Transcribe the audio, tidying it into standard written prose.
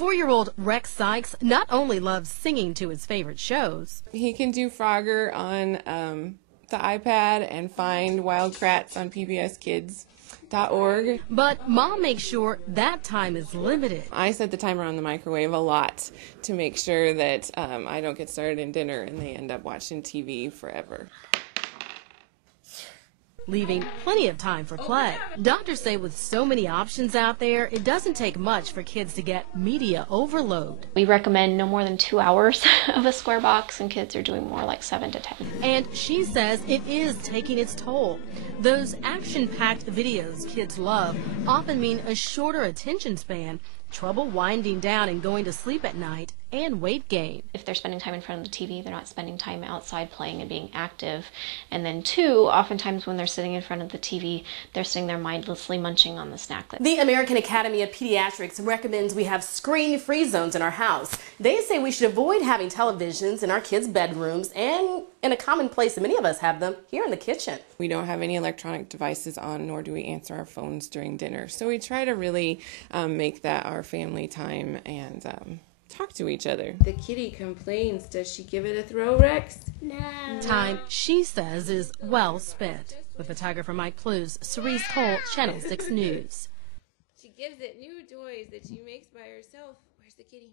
4-year-old Rex Sykes not only loves singing to his favorite shows. He can do Frogger on the iPad and find Wild Kratts on PBSKids.org. But Mom makes sure that time is limited. I set the timer on the microwave a lot to make sure that I don't get started in dinner and they end up watching TV forever, leaving plenty of time for play. Doctors say with so many options out there, it doesn't take much for kids to get media overload. We recommend no more than 2 hours of a square box, and kids are doing more like 7 to 10. And she says it is taking its toll. Those action-packed videos kids love often mean a shorter attention span, trouble winding down and going to sleep at night, and weight gain. If they're spending time in front of the TV, they're not spending time outside playing and being active. And then 2, oftentimes when they're sitting in front of the TV, they're sitting there mindlessly munching on the snack. The American Academy of Pediatrics recommends we have screen-free zones in our house. They say we should avoid having televisions in our kids' bedrooms and in a common place that many of us have them, here in the kitchen. We don't have any electronic devices on, nor do we answer our phones during dinner. So we try to really make that our family time and talk to each other. The kitty complains. Does she give it a throw, Rex? No. Time, she says, is well spent. With photographer Mike Plews, Cerise Cole, Channel 6 News. She gives it new toys that she makes by herself. Where's the kitty?